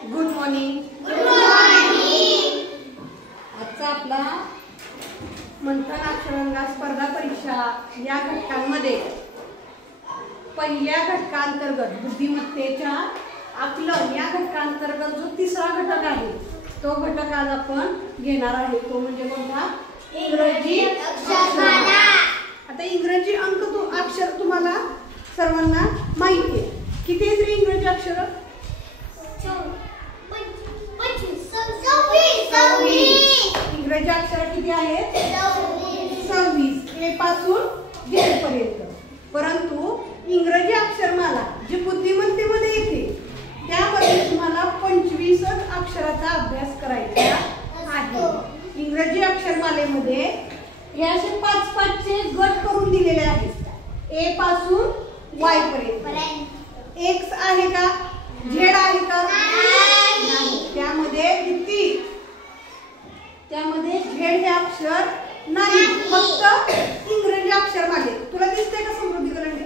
Good morning. Good morning. आजचा आपला मंथन अक्षरंगा स्पर्धा परीक्षा या घटकांमध्ये पहिल्या घटकांतर्गत बुद्धिमत्तेच्या आकलन या घटकांतर्गत जो तिसरा घटक आहे तो घटक आज आपण घेणार आहे. तो म्हणजे कोणता? इंग्रजी अक्षरमाला. आता इंग्रजी अक्षर तुम्हाला सर्वांना माहिती आहे. किती आहेत रे इंग्रजी अक्षर? 26. इंग्रजी अक्षर किती आहेत? 26 ए पासून झेड पर्यंत. परंतु इंग्रजी अक्षरमाला जी बुद्धिमत्तेमध्ये येते त्यामध्ये तुम्हाला 25 अक्षराचा अभ्यास करायचा आहे. इंग्रजी अक्षरमालेमध्ये हे असे 5-5 चे गट करून दिलेले आहेत. ए पासून वाय पर्यंत. एक्स आहे का? झेड आहे का? नाही. त्यामध्ये किती? त्यामध्ये झेड हे अक्षर नाही. फक्त इंग्रजी अक्षरमाले. तुला दिसते का समृद्धी करंडे?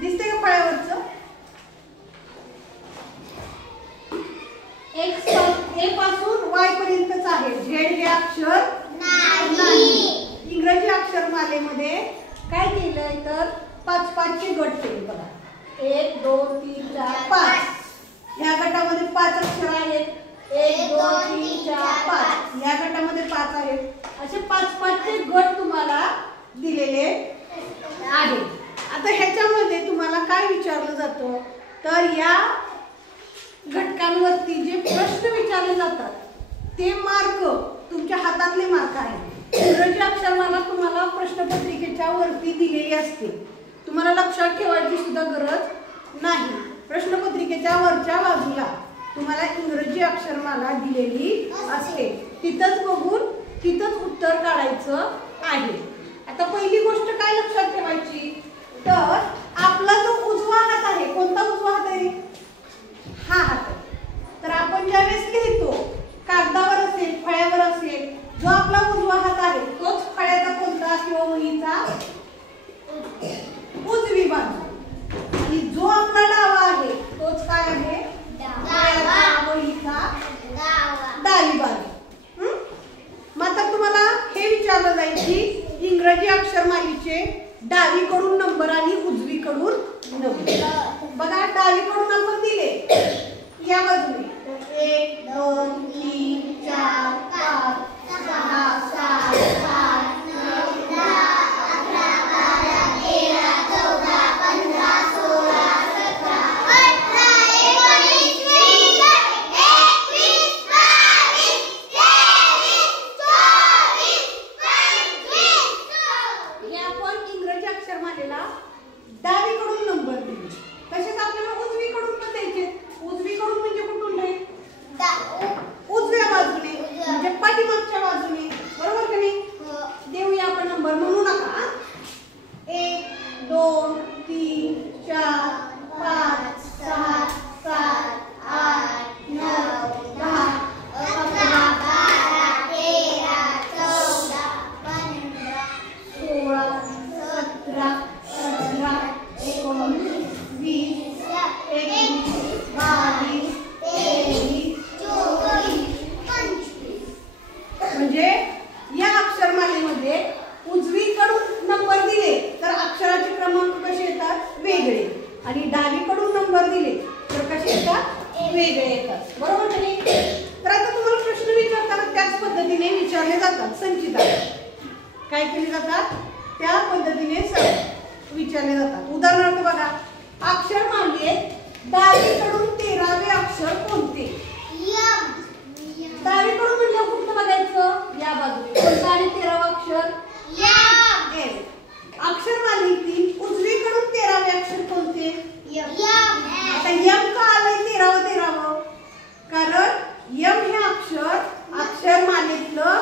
दिसते का फळ्यावरचं? एक्स ए पासून वाय पर्यंतच आहे. झेड हे अक्षर नाही. इंग्रजी अक्षरमालेमध्ये काय केलंय तर 5-5 चे गट केले बघा. 1 2 3 4 5. ह्या गटामध्ये 5 अक्षर आहेत. 1 2 3 4 5. या गटामध्ये 5 आहेत. असे 5-5 चे गट तुम्हाला दिलेले आहेत. आता ह्याच्यामध्ये तुम्हाला काय विचारलं जातं तर या घटकांवरती जे प्रश्न विचारले जातात ते मार्क तुमच्या हातातले मार्क आहेत. इंग्रजी अक्षरमाला तुम्हाला प्रश्नपत्रिकेच्या वरती दिलेली असते. तुम्हाला लक्षात ठेवायची सुद्धा गरज नाही. प्रश्नपत्रिकेच्या वरच्या बाजूला तुम्हाला इंग्रजी अक्षरमाला दिलेली असते. तिथंच बघून तिथंच उत्तर काढायचं आहे. आता पहिली गोष्ट काय लक्षात ठेवायची तर आपला जो उजवा हात आहे, कोणता उजवा हात आहे? हा हात आहे. तर आपण ज्यावेळेस लिहितो कागदावर असेल फळ्यावर असेल जो आपला उजवा हात आहे तोच फळ्याचा कोणता किंवा वहीचा उजवी बाजू. आणि जो आपला डावा आहे तोच काय आहे? वहीचा डावी बाजू. मग आता तुम्हाला हे विचारलं जाईल की इंग्रजी अक्षरमालेचे डावीकडून नंबर आणि उजवीकडून नंबर. बघा डावीकडून आपण दिले या बाजूने 1 2 3 4 5 6 7 8 9 10 11 12 13 14 15 16 17 18 19 20 21 22 23 24 25. हे आपण इंग्रजी अक्षरमालेला डावीकडून नंबर दिले. तसेच आपल्याला उजवीकडून पण द्यायचे. उजवीकडून म्हणजे कुठून रे? उजव्या बाजूने म्हणजे पाठीमागच्या बाजूने. बरोबर का नाही? देऊया आपण नंबर. म्हणू नका 1 2 3 4 5 6 7 8 9 10 11 12 13 14 15 16 17 18 19 20 21 22 23 24 25. म्हणजे या अक्षरमालेमध्ये उजवीकडून नंबर दिले तर अक्षराचे क्रमांक कसे येतात? वेगळे. आणि डावीकडून नंबर दिले तर कसे येतात? वेगळे येतात. बरोबर की नाही? तर आता तुम्हाला प्रश्न विचारताना त्याच पद्धतीने विचारले जातात. संचितात काय केले जातात त्या पद्धतीने विचारले जातात. उदाहरणार्थ बघा अक्षरमालेत डावीकडून 13वे अक्षर कोणते? डावीकडून म्हणजे कुठं बघायचं? या बाजूने. कोणतं आहे 13वे अक्षर? एम. अक्षरमालेतील उजवीकडून 13वे अक्षर कोणते? आता एम का आलंय 13वे? कारण एम हे अक्षरमालेतलं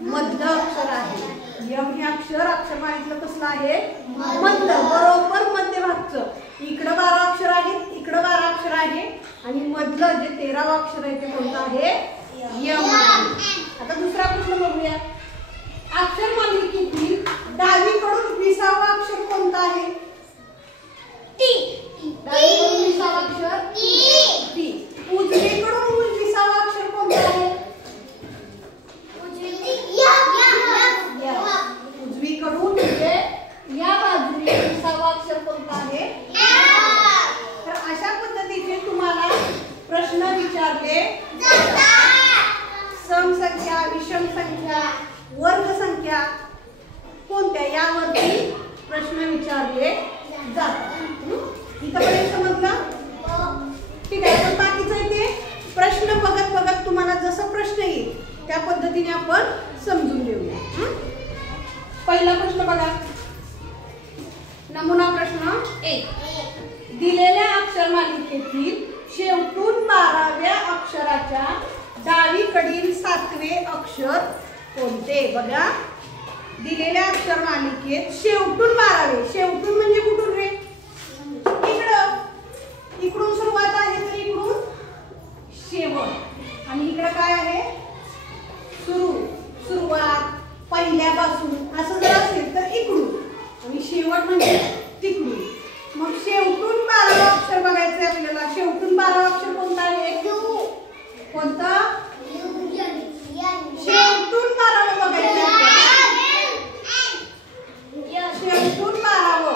मधलं अक्षर आहे. एम हे अक्षरमालेतलं कसलं आहे? मधलं. बरोबर मध्यभागचं. इकडं 12 अक्षर आहेत, इकडं 12 अक्षर आहे आणि मधलं जे 13वे अक्षर आहे ते कोणतं आहे? यम. आता दुसरा प्रश्न बघूया. अक्षरमालिकेतील डावीकडून 20वा अक्षर कोणता आहे? टी. डावीकडून 20वा अक्षर टी. उजवी विचारले समसंख्या, विषम संख्या, वर्ग संख्या कोणत्या यावरती प्रश्न विचारले जातात। इथपर्यंत समजलं? ठीक आहे। पण बाकीचं इथे प्रश्न बघत बघत तुम्हाला जसं प्रश्न येईल त्या पद्धतीने आपण समजून घेऊया। पहिला प्रश्न बघा, नमुना प्रश्न 1, दिलेल्या अक्षर मालिकेतील शेवटून 12व्या अक्षराच्या डावीकडील 7वे अक्षर कोणते? बघा, दिलेल्या अक्षर मालिकेत शेवटून 12वे, शेवटून म्हणजे कुठून रे? इकडं, इकडून सुरुवात आहे तर इकडून शेवट, आणि इकडं काय आहे? सुरू, सुरुवात, पहिल्यापासून असं जर असेल तर इकडून, आणि शेवट म्हणजे तिकडून। मग शेवटून 12वा अक्षर बघायचं आपल्याला। शेवटून 12वा अक्षर कोणता आहे? कोणता? शेवटून 12वा बघायचं। शेवटून 12वा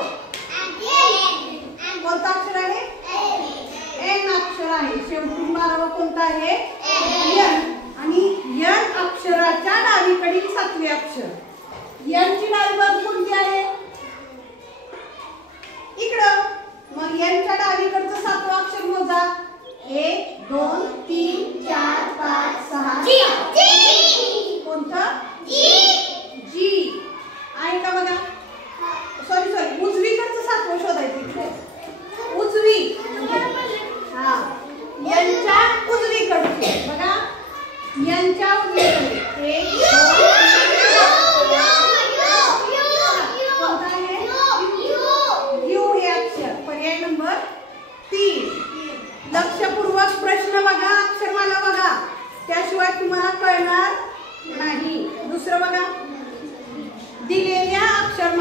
कोणता अक्षर आहे? एन अक्षर आहे। शेवटून 12वा कोणता आहे? एन, आणि एन अक्षराच्या डावीकडील 7वे अक्षर। एन ची डावी बाजू कोणती आहे? इकडं। मग एन च्या डावीकडचं 7वं अक्षर मोजा। 1 2 3 4 5 6 कोणतं? जी आहे का? बघा, सॉरी उजवीकडचं 7वं शोधायचं। उजवी, हा, यांच्या उजवीकडचे बघा, यांच्या उजवीकडे 1 2 कोणता आहे? यू हे अक्षर, पर्याय नंबर 3। लक्षपूर्वक प्रश्न बघा, अक्षरमाला बघा, त्याशिवाय तुम्हाला कळणार नाही। दुसरं बघा, दिलेल्या अक्षर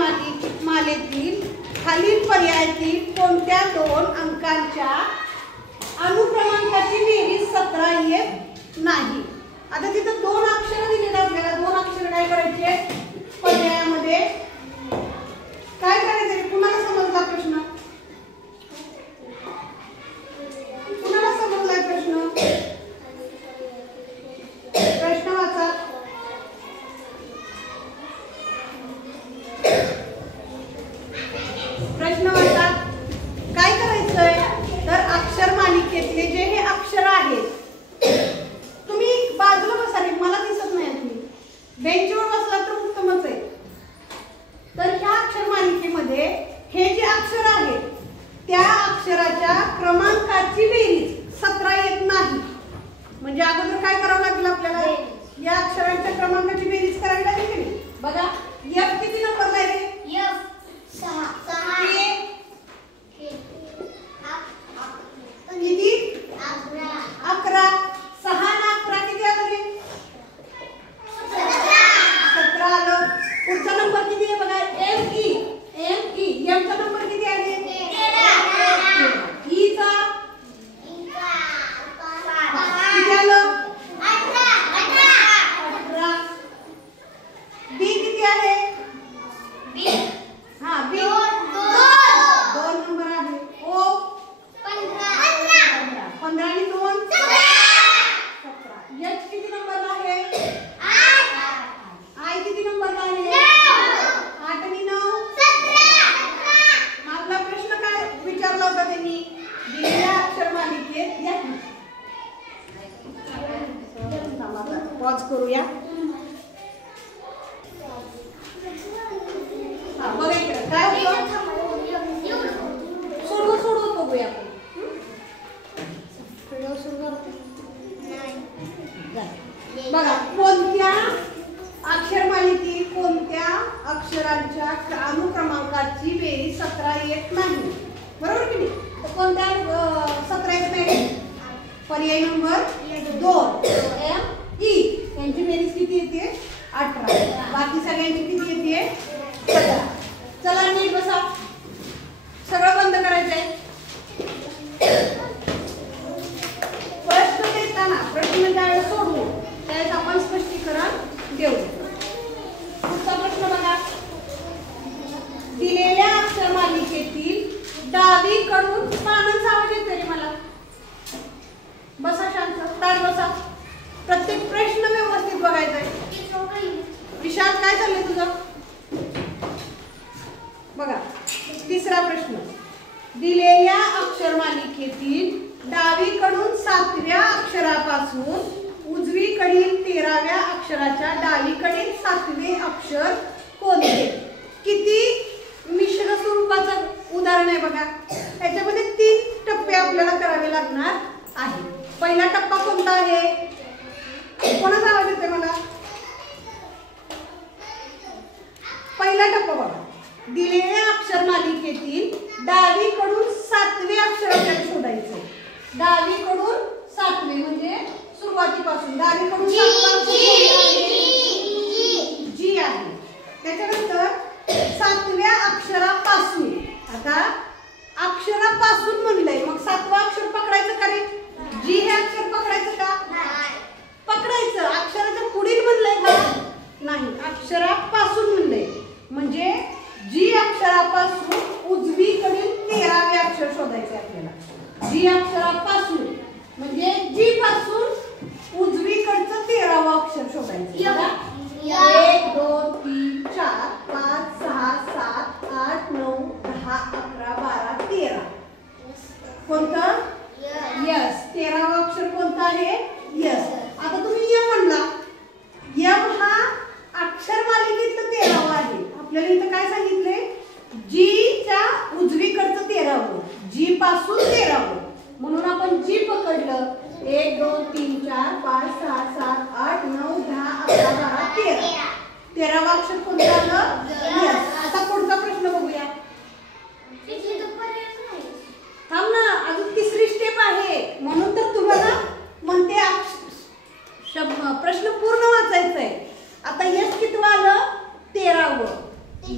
मालेतील खालील पर्यायातील कोणत्या 2 अंकांच्या अनुक्रमांकाची बेरीज 17 येत नाही? आता तिथं 2 अक्षर दिलेले आपल्याला, 2 अक्षर काय करायचे पर्यायामध्ये? काय करायचं? कुणाला समजला प्रश्न? कुणाला समजलाय प्रश्न? प्रश्न वाचा। प्रश्न वाचा। काय करायचंय तर अक्षर मालिकेतले जे हे अक्षर आहेत, तुम्ही बाजूला बसा रे, मला दिसत नाही, तुम्ही बेंचवर बसला तर उत्तमच आहे। तर ह्या अक्षर मालिकेमध्ये हे जे अक्षर आहेत त्या अक्षराच्या क्रमांकाची बेरीज 17 येत नाही। म्हणजे अगोदर काय करावं लागेल आपल्याला? या अक्षरांच्या क्रमांकाची बेरीज करावी लागेल की नाही? बघा, एफ किती नंबरला आहे रे? एफ 6 किती? 11। 6 आणि 11 किती आलं रे? 17 आलं। पुढचा नंबर किती आहे बघा? M E, M E, M चा नंबर किती आहे? 13। ई चा किती आलं? 18। बी किती आहे? हा, बी 2 नंबर आहे। ओ 15, 15 आणि 2 17। एच किती नंबरला आहे? 8। आय किती नंबरला आहे? 8 आणि 9 17। आपला प्रश्न काय विचारला होता त्यांनी? दिलेल्या अक्षर मालिकेत या, पॉज करूया। बघा इकडे काय होतं? सोडवत बघूया आपण। बघा, कोणत्या अक्षर मालिकेतील कोणत्या अक्षरांच्या अनुक्रमांकाची बेरीज 17 येत नाही? बरोबर की नाही? तर कोणत्या 17 येत नाही? पर्याय नंबर 2 एम ई, यांची बेरीज किती येते? 18। बाकी सगळ्यांची किती येते? 17। चला नीट बसा, सगळं बंद करायचंय। प्रश्न देताना प्रश्न ज्यावेळेस सोडवू त्यावेळेस आपण स्पष्टीकरण देऊ। पुढचा प्रश्न बघा, दिलेल्या अक्षर मालिकेतील डावीकडून पानांचा आवाज येतोय रे मला, बसा शांत। डावीकडून 7व्या अक्षरापासून उजवीकडील 13व्या अक्षराच्या डावीकडील 7वे अक्षर कोणते? किती मिश्र स्वरूपाचं उदाहरण आहे बघा. याच्यामध्ये 3 टप्पे आपल्याला करावे लागणार आहे. पहिला टप्पा कोणता आहे? कोणाचा आवाज येतोय मला? पहिला टप्पा बघा. दिलेल्या अक्षर मालिकेतील डावीकडून 7वे अक्षर आपल्याला शोधायचं. डावीकडून 7वे म्हणजे सुरुवातीपासून डावीकडून 7वे जी आहे. त्याच्यानंतर 7व्या अक्षरापासून, आता अक्षरापासून म्हणलंय मग 7वं अक्षर पकडायचं का रे? जी हे अक्षर पकडायचं का? पकडायचं. अक्षराच्या पुढील म्हणलंय का? नाही, अक्षरापासून म्हणलंय म्हणजे जी अक्षरापासून उजवीकडील 13वे अक्षर शोधायचे आपल्याला. जी अक्षरापासून म्हणजे जी पासून उजवीकडचं 13वं अक्षर शोधायचं. 1 2 3 4 5 6 7 8 9 10 11 12 13. कोणतं? यस. 13वं अक्षर कोणतं आहे? यस. आता तुम्ही यम म्हणला. यम हा अक्षर मालिकेतलं 13वं आहे. आपल्याला इथं काय सांगितलंय? जी च्या उजवीकडचं 13वं, जी पासून 13वं. म्हणून आपण जी पकडलं. 1 2 3 4 5 6 7 8 9 10 11 12 13. 13वं अक्षर कोणतं आलं? यस. आता पुढचा प्रश्न बघूया. थांब ना, अजून तिसरी स्टेप आहे. म्हणून तर तुम्हाला म्हणते प्रश्न पूर्ण वाचायचा आहे. आता यस कितवं आलं? 13वं.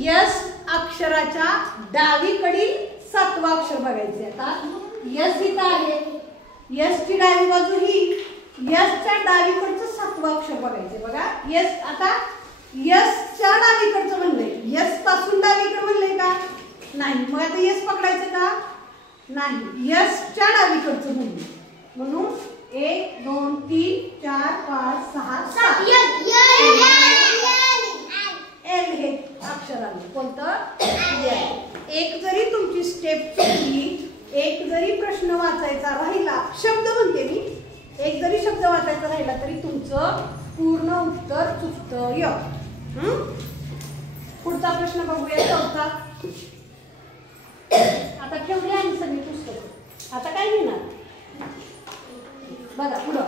यस अक्षराच्या डावीकडील 7वं अक्षर बघायचे. आता यस इथं आहे. यसची डावी बाजू ही. यसच्या डावीकडचं 7वं अक्षर बघायचे. बघा यस. आता यसच्या डावीकडचं म्हणलंय. यस पासून डावीकडे म्हणलंय का? नाही. मग आता यस पकडायचं का? नाही. यसच्या डावीकडचं म्हणलंय. म्हणून 1 2 3 4 5 6 7 एल हे अक्षर आलं. कोणतं? एक जरी तुमची स्टेप चुकली, एक जरी प्रश्न वाचायचा राहिला, शब्द म्हणते मी, एक जरी शब्द वाचायचा राहिला तरी तुमचं पूर्ण उत्तर चुकतं. पुढचा प्रश्न बघूया. 4था. आता ठेवले आम्ही सगळी पुस्तकं. आता काय घेणार बघा पुढं.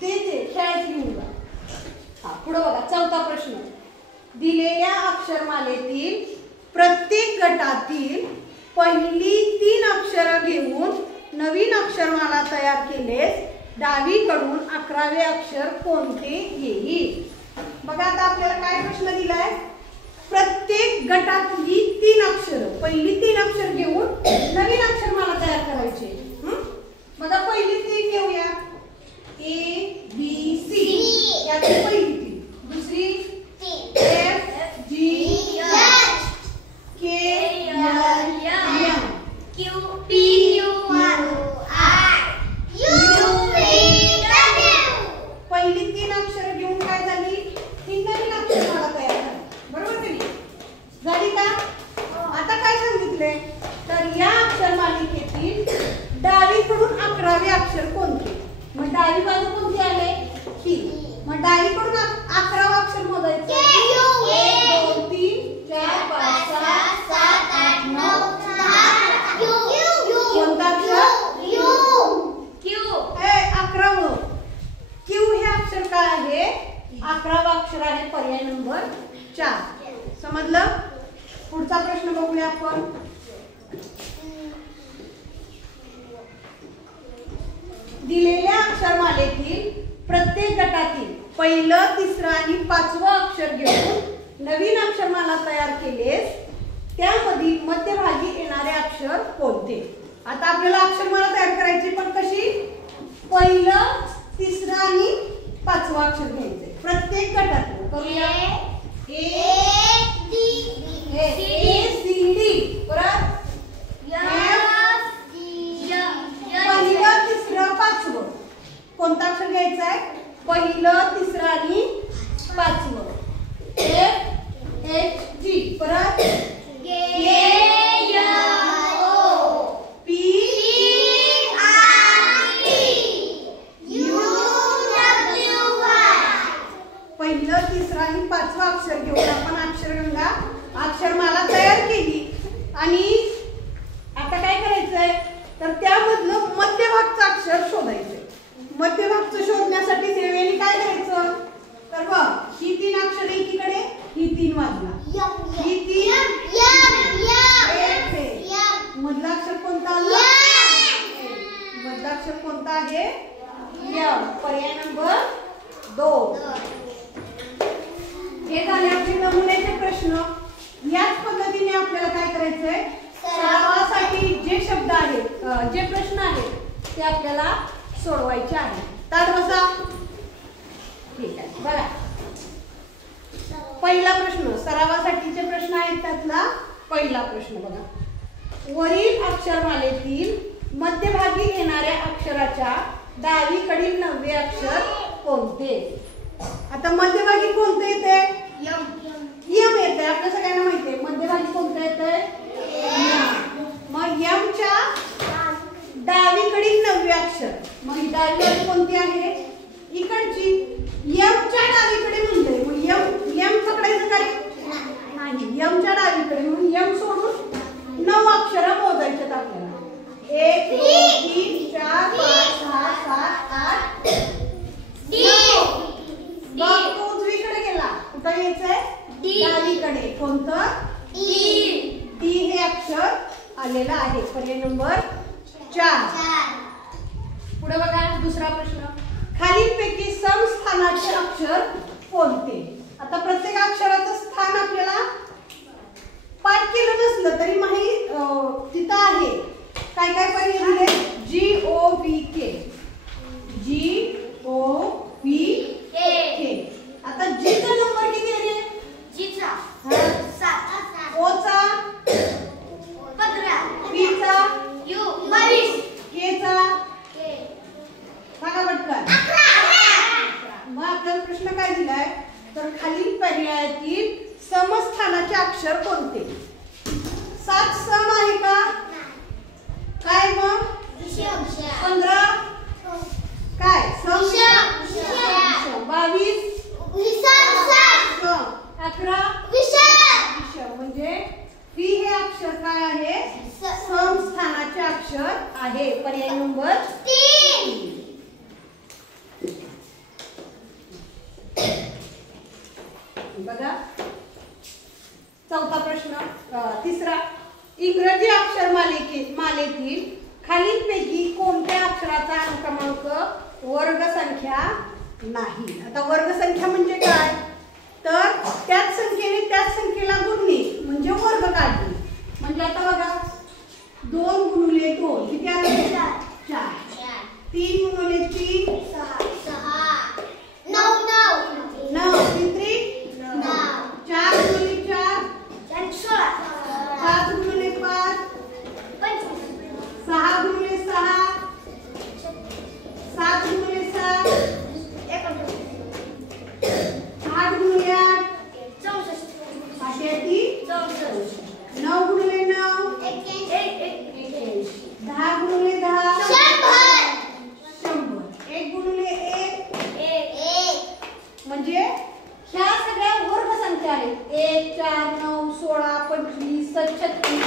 ते खेळायचं घेऊन जा. हा पुढं बघा. 4था प्रश्न. दिलेल्या अक्षरमालेतील प्रत्येक गटातील पहिली 3 अक्षरं घेऊन नवीन अक्षरमाला तयार केलेस डावीकडून 11वे अक्षर कोणते येईल? बघा आता आपल्याला काय प्रश्न दिलाय? प्रत्येक गटातली 3 अक्षरं, पहिली 3 अक्षर घेऊन नवीन अक्षरमाला तयार करायचे. बघा पहिली 3 घेऊया. A B C. याची पहिली 3. दुसरी F G H K L M Q P U R U V W. पहिली 3 अक्षर घेऊन काय झाली? ही नवीन अक्षरमाला तयार झाली. बरोबर की नाही? झाली का? आता काय सांगितले? तर या अक्षरमालिकेतील डावीकडून 11वे अक्षर कोणते? मग डावी बाजू कोणती आले? ही. मग डावीकडून 11वा अक्षर मोजायचं. 1 2 3 4 5 6 7 8 9 10. कोणता अक्षर? क्यू. 11वं. क्यू हे अक्षर काय आहे? 11वा अक्षर आहे. पर्याय नंबर 4. समजलं? पुढचा प्रश्न बघूया आपण. दिलेल्या अक्षरमालेतील प्रत्येक गटातील पहिलं, तिसरं आणि 5वं अक्षर घेऊन नवीन अक्षरमाला तयार केलेस त्यामधील मध्यभागी येणारे अक्षर कोणते? आता आपल्याला अक्षरमाला तयार करायची, पण कशी? पहिलं, तिसरं आणि 5वं अक्षर घ्यायचे प्रत्येक गटातलं. करूया. A C D. परत पहिलं, तिसरं, 5वं. कोणता अक्षर घ्यायचा आहे? पहिलं, तिसरं आणि 5वं. F H G. परत आणि आता काय करायचंय तर त्यामधलं मध्यभागचं अक्षर शोधायचंय. मध्यभागचं शोधण्यासाठी सेवेने काय करायचं तर बघ ही 3 अक्षरे एकीकडे ही 3 बाजूला ही 3 मधला अक्षर कोणता आला मधला अक्षर कोणता आहे यम. पर्याय नंबर 2. हे झाले आपले नमुन्याचे प्रश्न. याच पद्धतीने आपल्याला काय करायचंय सरावासाठी जे शब्द आहेत जे प्रश्न आहेत ते आपल्याला सोडवायचे आहेत. ताट बसा. ठीक आहे बघा पहिला प्रश्न सरावासाठीचे प्रश्न आहेत त्यातला पहिला प्रश्न बघा. वरील अक्षरमालेतील मध्यभागी येणाऱ्या अक्षराच्या डावीकडील 9वे अक्षर कोणते. आता मध्यभागी कोणते येते यम येते. आपल्या सगळ्यांना माहिती आहे मध्यभागी कोणतं येते मग यमच्या डावीकडील 9वे अक्षर. मग ही डावी बाजू कोणती आहे इकडची यमच्या डावीकडे म्हणते मग यम पकडायचं काय नाही यमच्या डावीकडे म्हणून यम सोडून 9 अक्षरं मोजायच्यात आपल्याला. 1 2 3 4 5 6 7 8 9. तो उजवीकडे गेला कुठं यायचंय डावीकडे कोणतं डी हे अक्षर आलेलं आहे. पर्याय नंबर 4. पुढे बघा दुसरा प्रश्न. खालीलपैकी समस्थानाचे अक्षर कोणते. आता प्रत्येक अक्षराचं स्थान आपल्याला पाठ केलं नसलं तरी माहिती तिथं आहे. काय काय पर्याय दिले GOVK GOVK. आता जीचा नंबर किती आहे रे जीचा 7 ओचा 15 बीचा यू 22 केचा सांगा पटकन 11. मग आपल्याला प्रश्न काय दिलाय तर खालील पर्यायातील समस्थानाचे अक्षर कोणते. 7 सम आहे का काय मग 15 काय सम 22 11 म्हणजे पी हे अक्षर काय आहे समस्थानाचे अक्षर आहे. पर्याय नंबर 3. बघा चौथा प्रश्न. तिसरा. इंग्रजी अक्षर मालेतील खालीलपैकी कोणत्या अक्षराचा क्रमांक वर्ग संख्या नाही. आता वर्ग संख्या म्हणजे काय तर त्याच संख्येने त्याच संख्येला गुणणे म्हणजे वर्ग काढणे. म्हणजे आता बघा 2 गुणिले 2 किती आले 4. 3 गुणिले 3 6 9 9 3 4 गुणिले 4 5 गुणिले 5 6 गुणिले 6 7 गुणिले 7 8 गुणिले 8 9 गुणिले 9 10 गुणिले 10 100 1 गुणिले 1 म्हणजे ह्या सगळ्या वर्ग संख्या आहेत. 1 4 9 16 25 36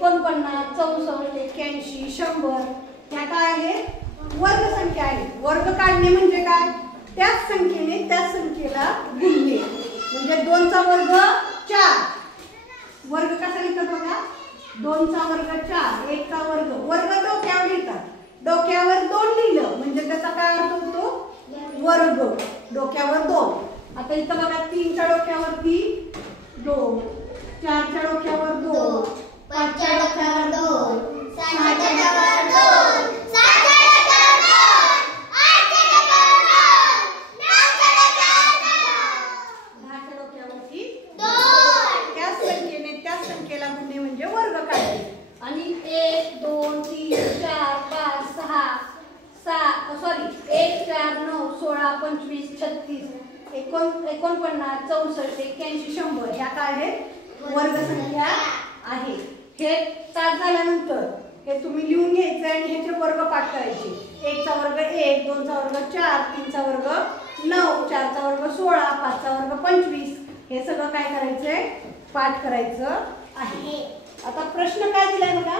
49 64 81 100 ह्या काय आहेत वर्ग संख्या आहेत. वर्ग काढणे म्हणजे काय त्याच संख्येने त्याच संख्येला गुणणे म्हणजे 2 चा वर्ग 4. वर्ग कसा लिहितात बघा 2 चा वर्ग 4 1 चा वर्ग वर्ग डोक्यावर लिहितात. डोक्यावर 2 लिहिलं म्हणजे त्याचा काय अर्थ होतो वर्ग डोक्यावर 2. आता इथं बघा 3 च्या डोक्यावरती 2 4 च्या डोक्यावर 2 5 च्या डोक्यावर 2 6 च्या डोक्यावर 2 म्हणजे वर्ग काढणे. आणि 1 2 3 4 5 6 1 4 9 16 25 36 49 64 81 100 ह्या काय आहेत वर्ग संख्या आहे. हे तास झाल्यानंतर हे तुम्ही लिहून घ्यायचं आणि ह्याचे वर्ग पाठ करायचे. 1 चा वर्ग 1 2 चा वर्ग 4 3 चा वर्ग 9 4 चा वर्ग 16 5 चा वर्ग 25 हे सगळं काय करायचंय पाठ करायचं आहे. आता प्रश्न काय दिलाय बघा,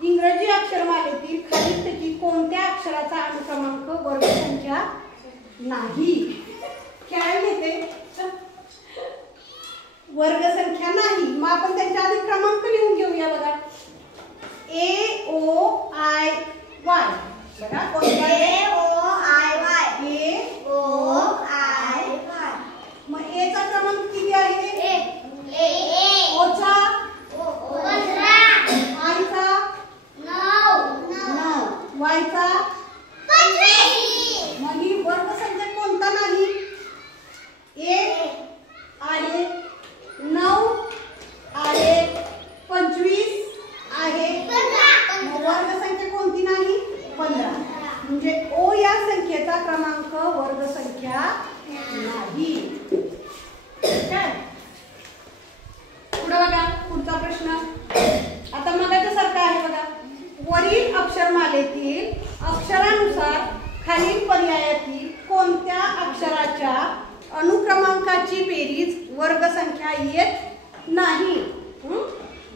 इंग्रजी अक्षरमालेतील खालीलपैकी कोणत्या अक्षराचा अनुक्रमांक वर्गसंख्या नाही? काय घेते वर्गसंख्या नाही, मग आपण त्यांच्या आधी क्रमांक लिहून घेऊया बघा. AOIY बघा कोणता मग ए चा क्रमांक किती आहे? ओ चा, आय चा 9, वाय चा. मग ही वर्गसंख्या कोणता नाही? 1 आहे, 9 आहे, 25 आहे. मग वर्गसंख्या कोणती नाही? 15. म्हणजे ओ या संख्येचा क्रमांक वर्गसंख्या नाही. काय पुढे बघा, पुढचा प्रश्न आता मगाच्या सारखा आहे बघा. वरील अक्षरमालेतील अक्षरानुसार खालील पर्यायातील कोणत्या अक्षराच्या अनुक्रमांकाची बेरीज वर्गसंख्या येत नाही?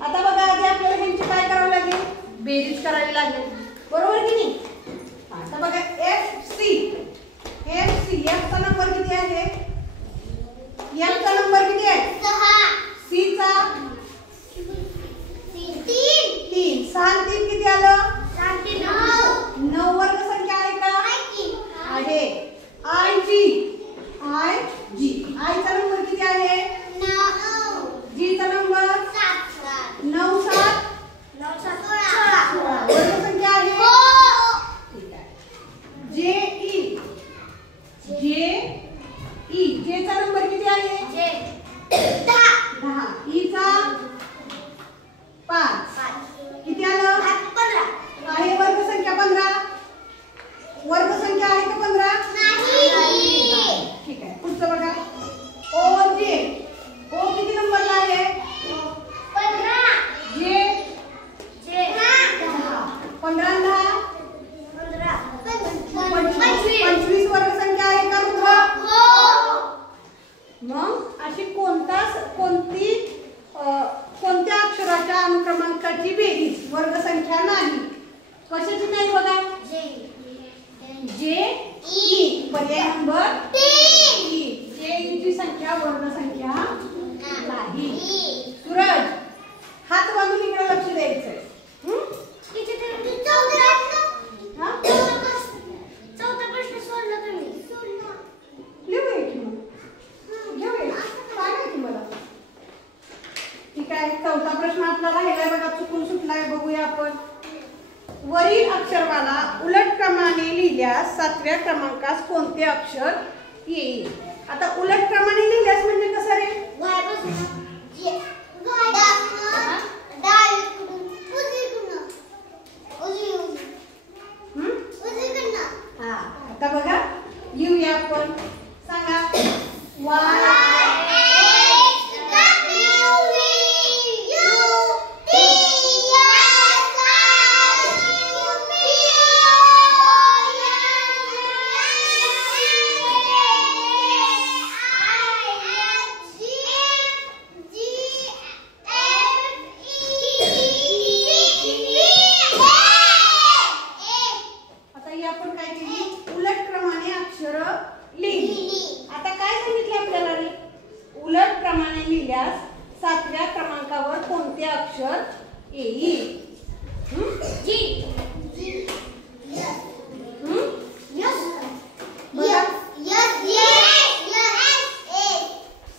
आता बघा, आधी आपल्याला ह्यांची काय करावं लागेल? बेरीज करावी लागेल, बरोबर की नाही? आता बघा FC F चा नंबर किती आहे? F चा नंबर किती आहे? 6. C चा 3. 6 आणि 3 किती आलं? 9 वर्गसंख्या आहे का? आहे. I चा नंबर किती आहे? G चा नंबर 9 7 16 वर्गसंख्या आहे. ठीक आहे. J चा नंबर किती आहे? 10. E चा 5 किती आलं? 15. आहे वर्गसंख्या 15. वर्गसंख्या आहे का 15? नाही. ठीक आहे. पुढचं बघा, O किती नंबरला आहे? 15. J 15 25 वर्गसंख्या आहे का रुद्र? मग अशी कोणत्या अक्षराच्या अनुक्रमांकाची बेरीज वर्गसंख्या नाही? कशाची नाही बघा? JE पर्याय नंबर 3. JE ची संख्या वर्गसंख्या नाही. सूरज, हात बांधून इकडे लक्ष द्यायचंय. चौथा प्रश्न सोडला तुम्ही. ठीक आहे. चौथा प्रश्न आपला राहिलाय बघा, चुकून सुटलाय, बघूया आपण. वरील अक्षरमाला उलट क्रमाने लिहिल्यास 7व्या क्रमांकास कोणते अक्षर येईल? आता उलट क्रमाने लिहिल्यास म्हणजे कसं रे? आता बघा, लिहूया आपण. सांगा. आपण काय केली? उलट क्रमाने अक्षर लिहिली. आता काय सांगितलं आपल्याला रे? उलट क्रमाने लिहिल्यास 7व्या क्रमांकावर कोणते अक्षर येईल?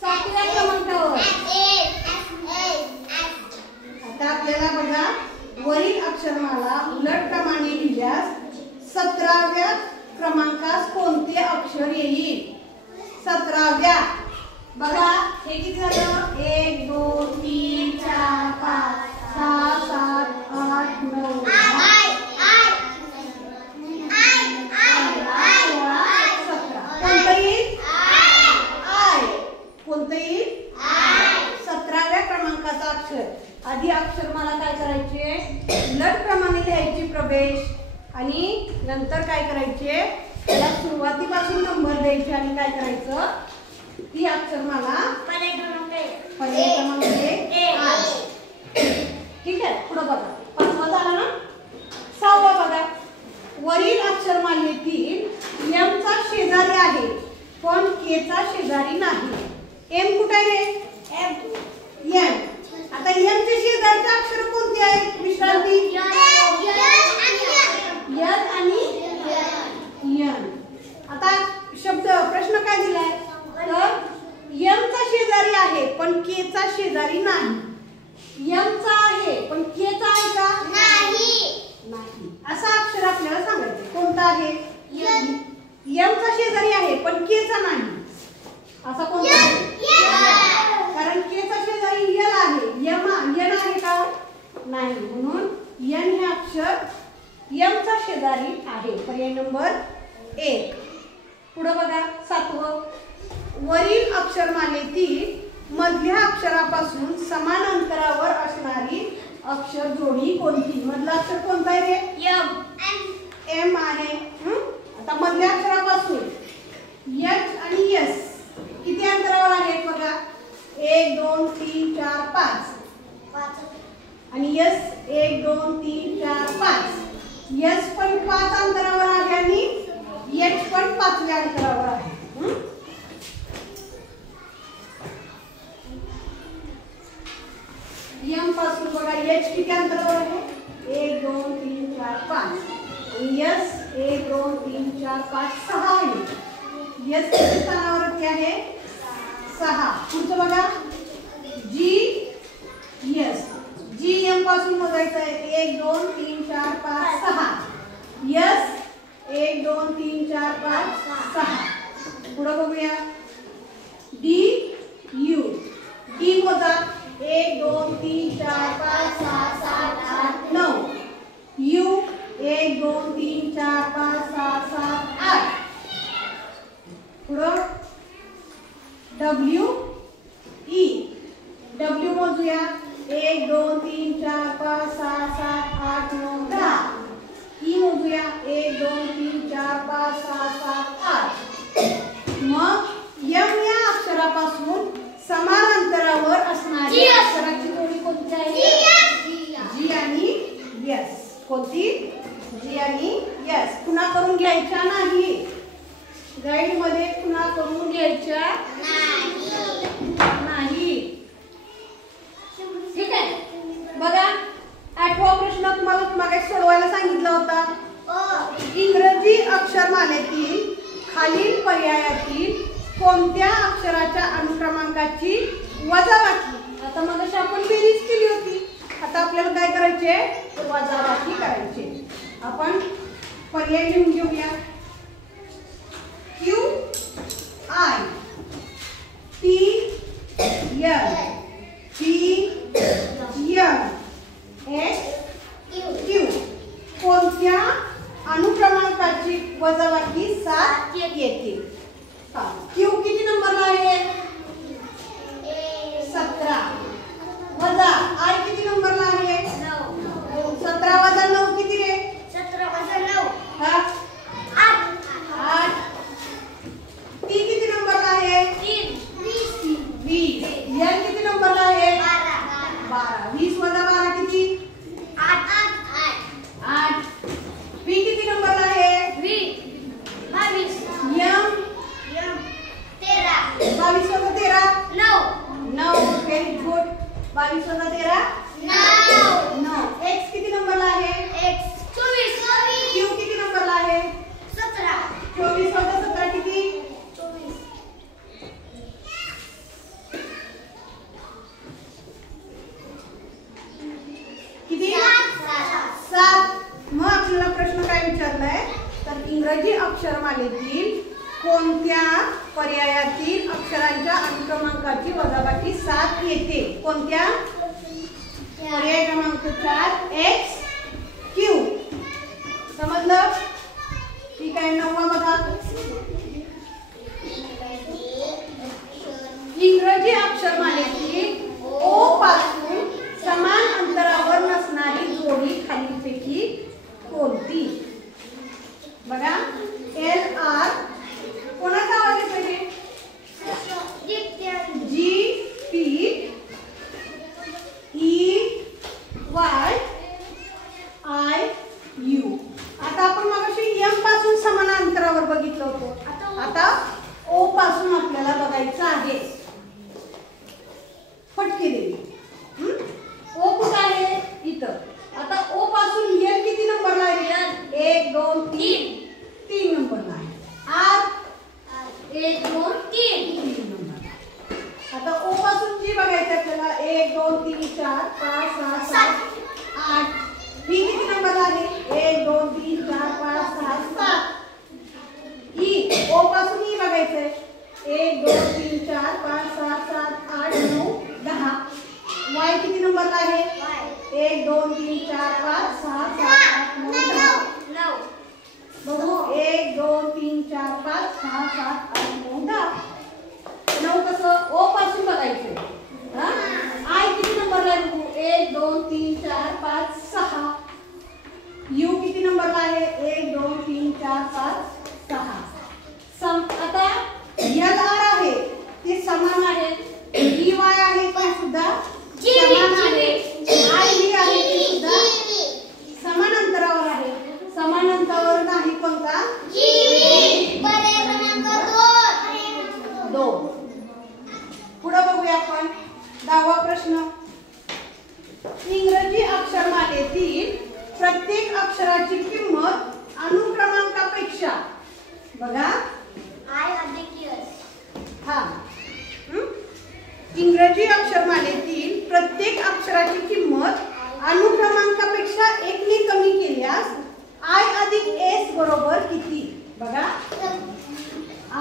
सातव्या क्रमांकावर. आता आपल्याला बघा, वरील अक्षरमाला उलट क्रमाने लिहिल्यास 17व्या क्रमांकास कोणते अक्षर येईल? 17व्या. बघा हे किती झालं? 1 2 3 4 5 6 7 8 9 कोणतं येईल? 17व्या क्रमांकाचा अक्षर. आधी अक्षर मला काय करायचे? उलट क्रमाने लिहायची प्रवेश, आणि नंतर काय करायचे? त्याला सुरुवातीपासून नंबर द्यायचे आणि काय करायचं? ती अक्षर मला पर्याय क्रमांक 1 नाही, म्हणून एन हे अक्षर एमचा शेजारी आहे. पर्याय नंबर 1. पुढे बघा 7वं. वरील अक्षरमालेतील मधल्या अक्षरापासून समान अंतरावर असणारी अक्षर जोडी कोणती? मधला अक्षर कोणता आहे रे? एम आहे. आता मधल्या अक्षरापासून एच आणि एस किती अंतरावर आहेत बघा? 1 2 3 4 5 आणि एस 1 2 3 4 5. एस पण 5 अंतरावर आहे आणि एच पण 5व्या अंतरावर आहे. एम पासून बघा एच किती अंतरावर आहे? 1 2 3 4 5 आणि एस 1 2 3 4 5 6 आहे. एस किती स्थानावरती आहे? 6. पुढचं बघा जी एस. जी एम पासून मोजायचं आहे 1 2 3 4 5 6. एस 1 2 3 4 5 6. पुढे बघूया डी यू. डी मोजा 1 2 3 4 5 6 7 8 9. यू 1 2 3 4 5 6 7 8. पुढं डब्ल्यू ई. डब्ल्यू मोजूया 1 2 3 4 5 6 7 8 9 10. ई मोजूया 1 2 3 4 5 6 7 8. मग एम या अक्षरापासून समान अंतरावर असणारी अक्षराची जोडी कोणती आहे? जी आणि यस. कोणती? जी आणि यस. पुन्हा करून घ्यायच्या नाही. गाईड मध्ये पुन्हा करून घ्यायच्या नाही. ठीक आहे. बघा 8वा प्रश्न तुम्हाला मागे सोडवायला सांगितला होता. इंग्रजी अक्षरमालेतील खालील पर्यायातील कोणत्या अक्षराच्या अनुक्रमांकाची वजाबाकी? आता मगाशी आपण बेरीज केली होती. आता आपल्याला काय करायचे? वजाबाकी करायची. आपण पर्याय लिहून घेऊया. Q I T L T L x Q. कोणत्या अनुक्रमांकाची वजाबाकी 7 येते? क्यू किती नंबरला आहे? 17. वजा आय किती नंबरला आहे? 9. 17 वजा 9 किती आहे? 17 वजा 9 8. टी किती नंबरला आहे? 20. एल किती नंबरला आहे? 12. 20 वजा 12 किती? 8. बी किती नंबरला आहे? 22. एम 22 वजा 13 9. Very good. 22 वजा 13 9. एक्स किती नंबरला आहे? 24. क्यू किती नंबरला आहे? 17. 24 वजा 17 किती? 24. किती? 7. मग आपल्याला प्रश्न काय विचारलाय? तर इंग्रजी अक्षरमालेतील कोणत्या पर्यायातील अक्षरांच्या अनुक्रमांकाची वजाबाकी 7 येते? कोणत्या? पर्याय क्रमांक 4 एक्स क्यू. समजलं? ठीक आहे. 9वा बघा. इंग्रजी अक्षरमालेतील ओ पासून समान अंतरावर नसणारी जोडी खालीलपैकी कोणती? बघा एल आर. कोणाचा आवाज येतोय? G P E Y I U. आता आपण मगाशी एम पासून समान अंतरावर बघितलं होतं. आता ओ पासून आपल्याला बघायचं आहे. फटके देवी. ओ कुठं आहे? इथं. आता ओ पासून एल किती नंबरला आहे? 1 2 3 नंबरला आहे. R 1 2 3 number. आता ओ पासून जी बघायचं आपल्याला 1 2 3 4 5 6 7 8. बी किती नंबरला आहे? 1 2 3 4 5 6 7. ई ओ पासून ई बघायचंय 1 2 3 4 5 6 7 8 9 10. वाय किती नंबरला आहे? 1 2 1 2 3 4 5 6 7 8 9 10. 9 कसं ओ पासून बघायचं. आय किती नंबरला आहे बघू. 1 2 3 4 5 6. यू किती नंबरला आहे. 1 2 3 4 5 6. आता एल आर आहे ते समान आहे. डी वाय आहे ते सुद्धा समान आहे. आय व्ही आहे ते सुद्धा समान अंतरावर आहे. समान अंतरावर नाही कोणता. दो. पुढे बघूया आपण 10वा प्रश्न. इंग्रजी अक्षरमालेतील प्रत्येक अक्षराची किंमत अनुक्रमांकापेक्षा बघा. हा इंग्रजी अक्षरमालेतील प्रत्येक अक्षराची किंमत अनुक्रमांकापेक्षा 1 ने कमी केल्यास आय अधिक एस बरोबर किती. बघा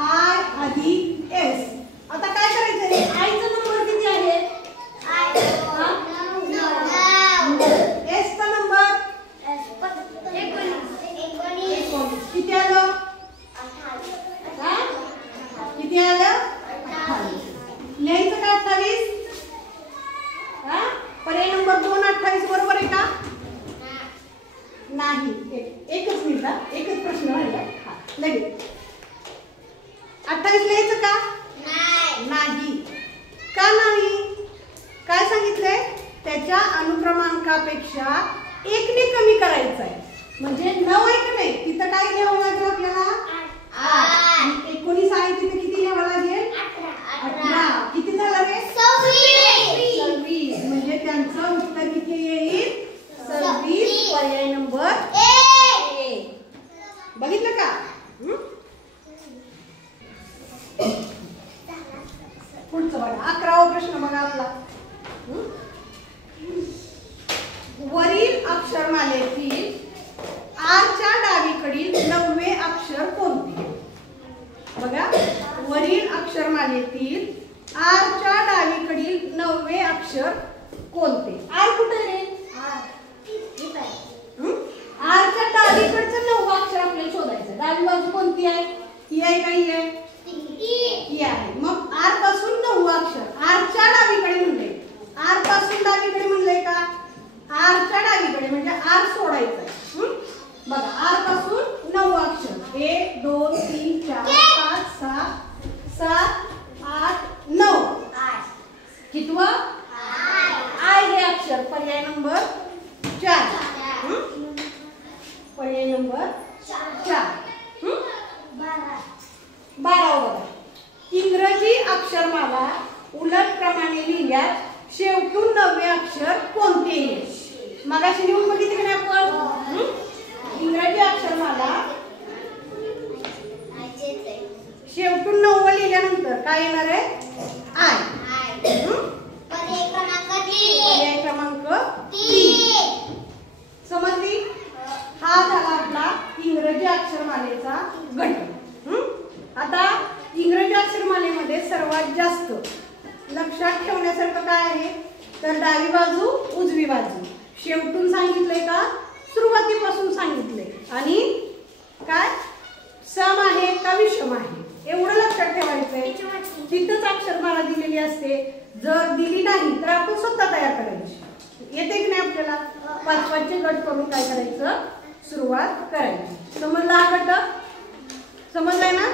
आय अधिक एस. आता काय करायचं आहे. आयचा नंबर किती आहे. एस चा नंबर 19. किती आलं. किती आलं. 28. लिहायचं का 28. पर्याय नंबर 2 28 बरोबर आहे का. नाही. एकच मिनिट. एकच प्रश्न राहिला. लगेच 28 लिहायचं का. नाही. का नाही. काय सांगितलंय. त्याच्या अनुक्रमांकापेक्षा 1 ने कमी करायचं आहे. म्हणजे 9 1 नाही. तिथं काय लिहावं लागेल आपल्याला. 19 आहे तिथे किती लिहावं लागेल. 18. किती झालं रे. 26. म्हणजे त्यांचं उत्तर किती येईल. 26. पर्याय नंबर 1. बघितलं का. पुढचं बघा 11वा प्रश्न बघा आपला. वरील अक्षरमालेतील आरच्या डावीकडील 9वे अक्षर कोणते. बघा वरील अक्षरमालेतील आरच्या डावीकडील 9वे अक्षर कोणते. आर कुठे रे. आरच्या डावीकडचं 9वं अक्षर आपल्याला शोधायचं. डावी बाजू कोणती आहे. ही आहे का ही आहे. ही आहे. मग आर पासून 9वं अक्षर आरच्या डावीकडे म्हणले. आर पासून डावीकडे म्हणले का. आरच्या डावीकडे म्हणजे आर सोडायचं. बघा आर पासून 9वं अक्षर 1 2 3 4 5 6 7 8 9. कितवं. आय हे अक्षर. पर्याय नंबर 4. पर्याय नंबर 4. 12वा बघा. इंग्रजी अक्षरमाला उलट क्रमाने लिहिल्यास शेवटून 9वे अक्षर कोणते येईल. मगाशी लिहून बघितले की नाही आपण. इंग्रजी अक्षरमाला शेवटून 9वं लिहिल्यानंतर काय येणार आहे. आय. पर्याय क्रमांक 3. समजली. हा झाला आपला इंग्रजी अक्षरमालेचा गट. आता इंग्रजी अक्षरमालेमध्ये सर्वात जास्त लक्षात ठेवण्यासारखं काय आहे तर डावी बाजू उजवी बाजू. शेवटून सांगितलंय का सुरुवातीपासून सांगितलंय. आणि काय सम आहे का विषम आहे एवढं लक्षात ठेवायचंय. तिथंच अक्षरमाला दिलेली असते. जर दिली नाही तर आपण स्वतः तयार करायची. येते की नाही आपल्याला. 5-5चे गट करून काय करायचं सुरुवात करायची. समजला हा गट. समजलाय ना.